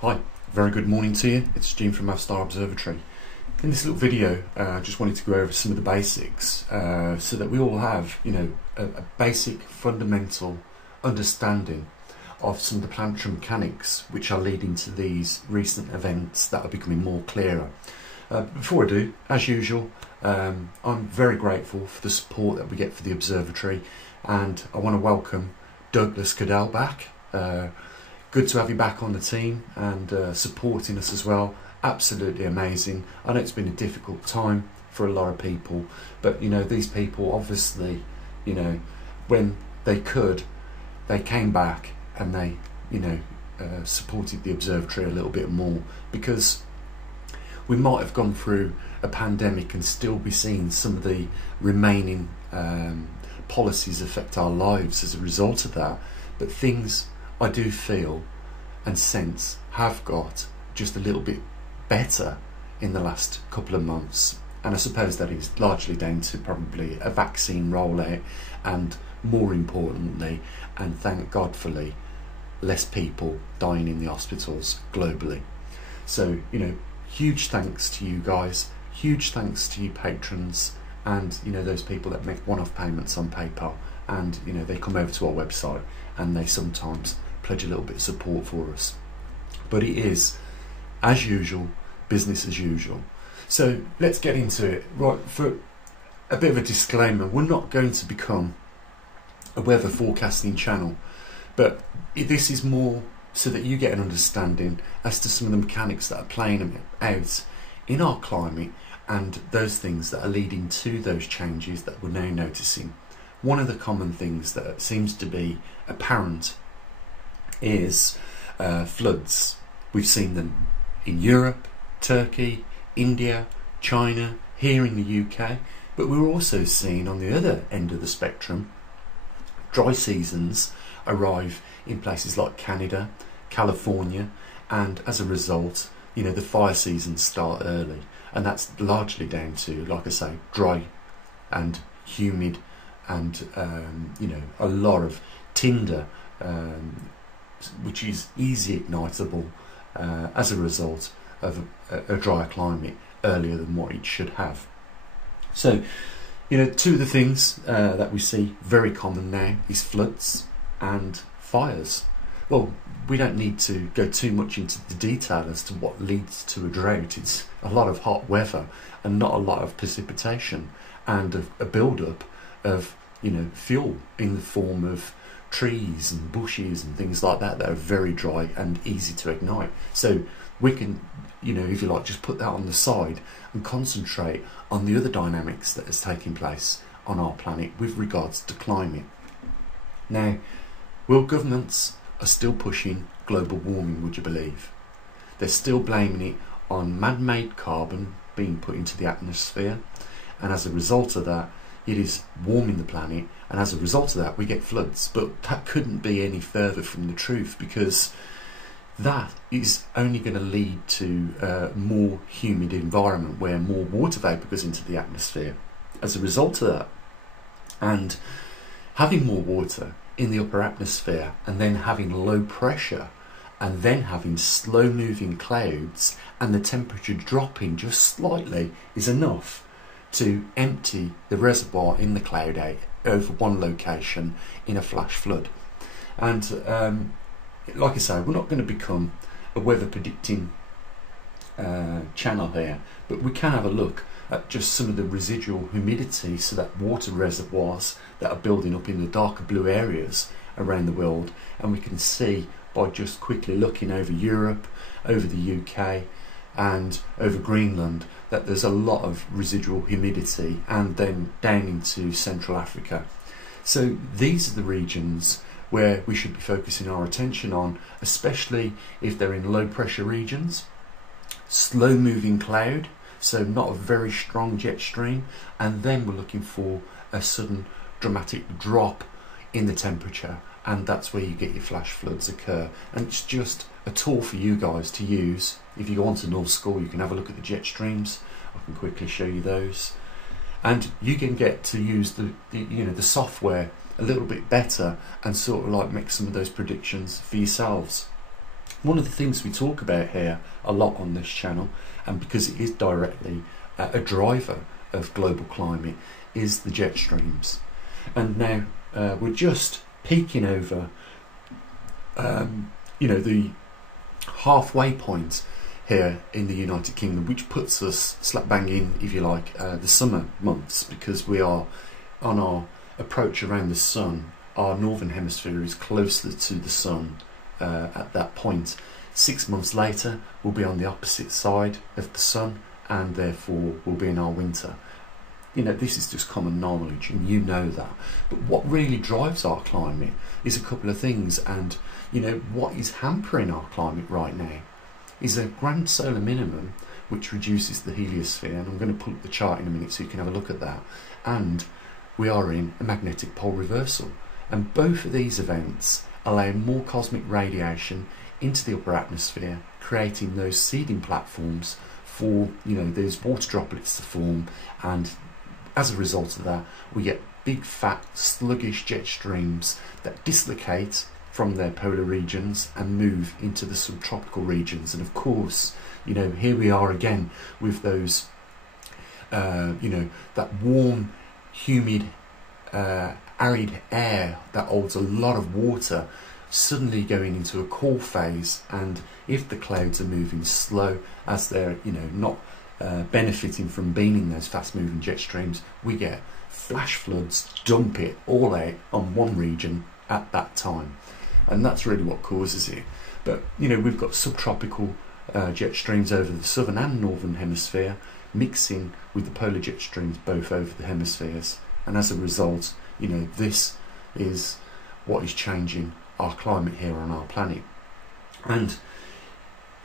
Hi, very good morning to you. It's Jim from maverickstar Observatory. In this little video, I just wanted to go over some of the basics so that we all have, a basic fundamental understanding of some of the planetary mechanics which are leading to these recent events that are becoming more clearer. Before I do, as usual, I'm very grateful for the support that we get for the observatory, and I want to welcome Douglas Cadell back. Good to have you back on the team and supporting us as well. Absolutely amazing. I know it's been a difficult time for a lot of people, but these people obviously, when they could, they came back and they supported the observatory a little bit more, because we might have gone through a pandemic and still be seeing some of the remaining policies affect our lives as a result of that, but things I do feel and sense have got just a little bit better in the last couple of months, and I suppose that is largely down to probably a vaccine rollout and, more importantly, and thank Godfully, less people dying in the hospitals globally. So huge thanks to you guys, huge thanks to you patrons, and those people that make one-off payments on PayPal, and they come over to our website and they sometimes pledge a little bit of support for us. But it is, as usual, business as usual. So let's get into it. Right, for a bit of a disclaimer, we're not going to become a weather forecasting channel, but this is more so that you get an understanding as to some of the mechanics that are playing out in our climate and those things that are leading to those changes that we're now noticing. One of the common things that seems to be apparent is floods. We've seen them in Europe, Turkey, India, China, here in the UK, but we're also seeing on the other end of the spectrum dry seasons arrive in places like Canada, California, and as a result the fire seasons start early, and that's largely down to, like I say, dry and humid and a lot of tinder, which is easy ignitable as a result of a drier climate earlier than what it should have. So two of the things that we see very common now is floods and fires. Well, we don't need to go too much into the detail as to what leads to a drought. It's a lot of hot weather and not a lot of precipitation, and a build-up of fuel in the form of trees and bushes and things like that that are very dry and easy to ignite. So we can, if you like, just put that on the side and concentrate on the other dynamics that is taking place on our planet with regards to climate. Now, world governments are still pushing global warming, would you believe? They're still blaming it on man-made carbon being put into the atmosphere, and as a result of that, it is warming the planet, and as a result of that we get floods. But that couldn't be any further from the truth, because that is only going to lead to a more humid environment where more water vapour goes into the atmosphere as a result of that. And having more water in the upper atmosphere and then having low pressure and then having slow moving clouds and the temperature dropping just slightly is enough to empty the reservoir in the cloud out over one location in a flash flood. And like I say, we're not going to become a weather predicting channel here, but we can have a look at just some of the residual humidity, so that water reservoirs that are building up in the darker blue areas around the world, and we can see by just quickly looking over Europe, over the UK and over Greenland, that there's a lot of residual humidity, and then down into Central Africa. So these are the regions where we should be focusing our attention on, especially if they're in low pressure regions, slow moving cloud, so not a very strong jet stream, and then we're looking for a sudden dramatic drop in the temperature, and that's where you get your flash floods occur. And it's just a tool for you guys to use. If you go on to North School, you can have a look at the jet streams. I can quickly show you those, and you can get to use the software a little bit better and sort of like make some of those predictions for yourselves. One of the things we talk about here a lot on this channel, and because it is directly a driver of global climate, is the jet streams. And now we're just peeking over the halfway point here in the United Kingdom, which puts us slap bang in, if you like, the summer months, because we are on our approach around the sun. Our northern hemisphere is closer to the sun at that point. 6 months later we'll be on the opposite side of the sun, and therefore we'll be in our winter. This is just common knowledge, and you know that. But what really drives our climate is a couple of things, and what is hampering our climate right now is a grand solar minimum, which reduces the heliosphere, and I'm going to pull up the chart in a minute so you can have a look at that. And we are in a magnetic pole reversal, and both of these events allow more cosmic radiation into the upper atmosphere, creating those seeding platforms for those water droplets to form, and as a result of that we get big fat sluggish jet streams that dislocate from their polar regions and move into the subtropical regions. And of course, here we are again with those that warm, humid, arid air that holds a lot of water suddenly going into a cool phase. And if the clouds are moving slow, as they're not benefiting from being in those fast moving jet streams, we get flash floods, dump it all out on one region at that time, and that's really what causes it. But we've got subtropical jet streams over the southern and northern hemisphere mixing with the polar jet streams both over the hemispheres, and as a result this is what is changing our climate here on our planet. And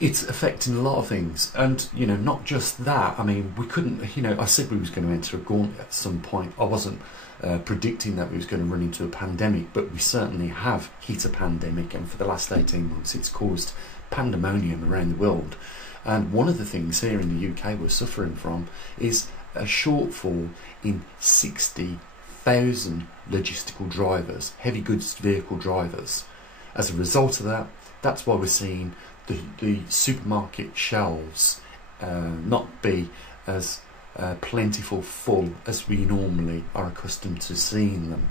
it's affecting a lot of things, and not just that. I mean, we couldn't, I said we was going to enter a gauntlet at some point. I wasn't predicting that we was going to run into a pandemic, but we certainly have hit a pandemic, and for the last 18 months it's caused pandemonium around the world. And one of the things here in the UK we're suffering from is a shortfall in 60,000 logistical drivers, heavy goods vehicle drivers. As a result of that, that's why we're seeing the supermarket shelves not be as plentiful full as we normally are accustomed to seeing them.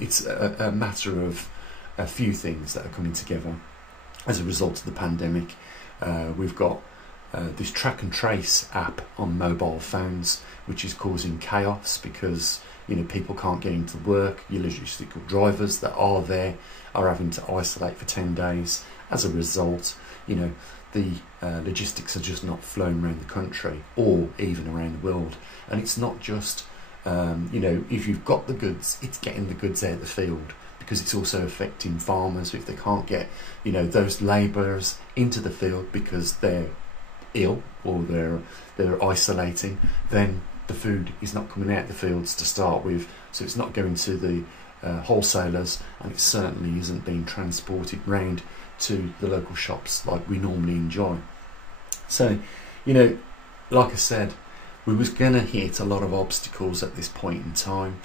It's a matter of a few things that are coming together as a result of the pandemic. We've got this track and trace app on mobile phones, which is causing chaos because people can't get into work. Your logistical drivers that are there are having to isolate for 10 days. As a result, the logistics are just not flowing around the country or even around the world. And it's not just if you've got the goods, it's getting the goods out of the field, because it's also affecting farmers. If they can't get those labourers into the field because they're ill or they're isolating, then the food is not coming out the fields to start with, so it's not going to the wholesalers, and it certainly isn't being transported round to the local shops like we normally enjoy. So like I said, we was going to hit a lot of obstacles at this point in time.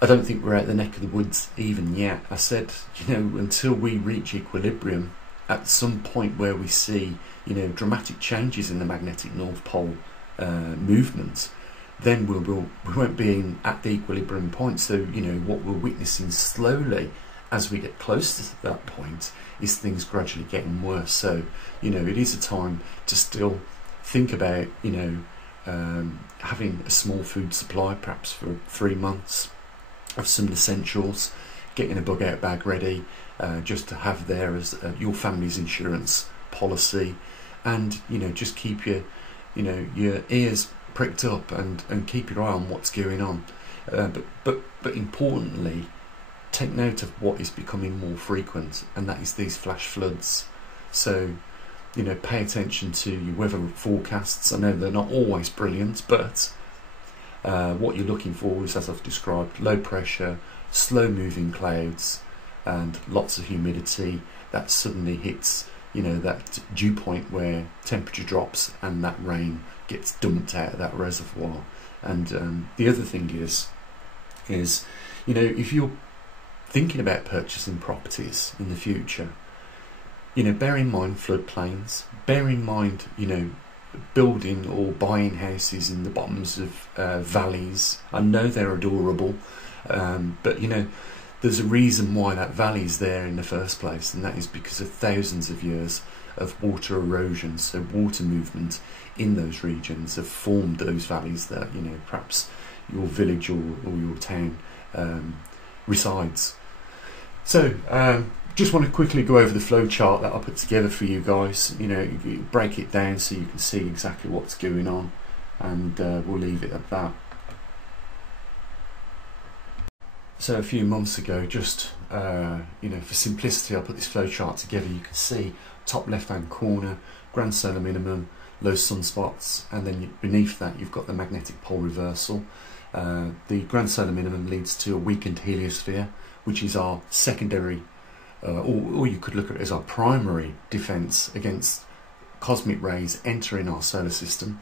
I don't think we're at the neck of the woods even yet. I said until we reach equilibrium at some point where we see dramatic changes in the magnetic North Pole movement, then we won't be at the equilibrium point. So what we're witnessing slowly as we get closer to that point is things gradually getting worse. So it is a time to still think about having a small food supply, perhaps for 3 months, of some essentials, getting a bug out bag ready just to have there as your family's insurance policy, and just keep your ears pricked up and keep your eye on what's going on, but importantly, take note of what is becoming more frequent, and that is these flash floods. So pay attention to your weather forecasts. I know they're not always brilliant, but what you're looking for is, as I've described, low pressure, slow moving clouds, and lots of humidity that suddenly hits that dew point where temperature drops and that rain gets dumped out of that reservoir. And the other thing is if you're thinking about purchasing properties in the future, You know, bear in mind floodplains, bear in mind, you know, building or buying houses in the bottoms of valleys. I know they're adorable, but you know, there's a reason why that valley's there in the first place, and that is because of thousands of years of water erosion. So water movement in those regions have formed those valleys that, you know, perhaps your village or your town resides. So just want to quickly go over the flow chart that I put together for you guys. You know, you break it down so you can see exactly what's going on, and we'll leave it at that. So a few months ago, just you know, for simplicity, I put this flow chart together. You can see top left hand corner, grand solar minimum, low sunspots, and then beneath that you've got the magnetic pole reversal. The grand solar minimum leads to a weakened heliosphere, which is our secondary, or you could look at it as our primary defence against cosmic rays entering our solar system.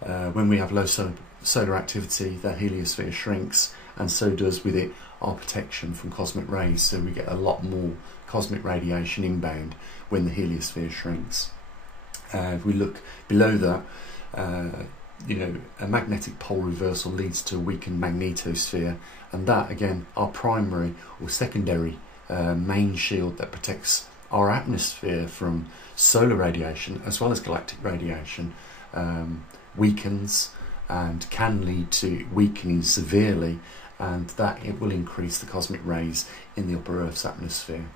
When we have low solar activity, the heliosphere shrinks, and so does with it our protection from cosmic rays. So we get a lot more cosmic radiation inbound when the heliosphere shrinks. If we look below that, you know, a magnetic pole reversal leads to a weakened magnetosphere, and that again, our primary or secondary main shield that protects our atmosphere from solar radiation as well as galactic radiation, weakens and can lead to weakening severely, and that it will increase the cosmic rays in the upper Earth's atmosphere.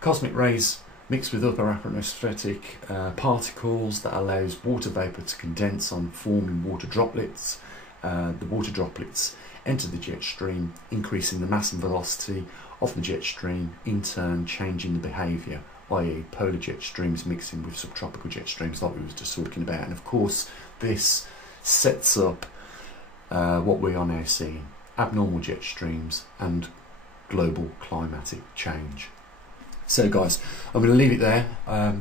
Cosmic rays mixed with upper atmospheric particles that allows water vapour to condense on forming water droplets. The water droplets enter the jet stream, increasing the mass and velocity of the jet stream, in turn changing the behaviour, i.e. polar jet streams mixing with subtropical jet streams like we were just talking about. And of course this sets up what we are now seeing, abnormal jet streams and global climatic change. So guys, I'm going to leave it there.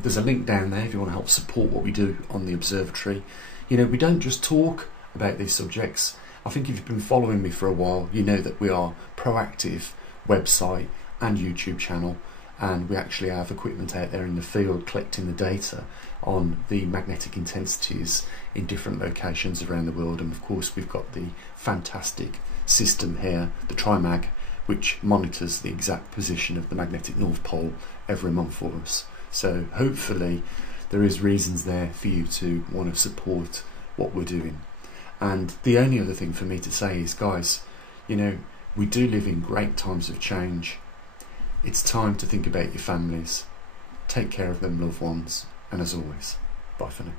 There's a link down there if you want to help support what we do on the observatory. You know, we don't just talk about these subjects. I think if you've been following me for a while, you know that we are proactive website and YouTube channel, and we actually have equipment out there in the field collecting the data on the magnetic intensities in different locations around the world. And of course we've got the fantastic system here, the TriMag, which monitors the exact position of the magnetic North Pole every month for us. So hopefully there is reasons there for you to want to support what we're doing. And the only other thing for me to say is, guys, you know, we do live in great times of change. It's time to think about your families, take care of them loved ones, and as always, bye for now.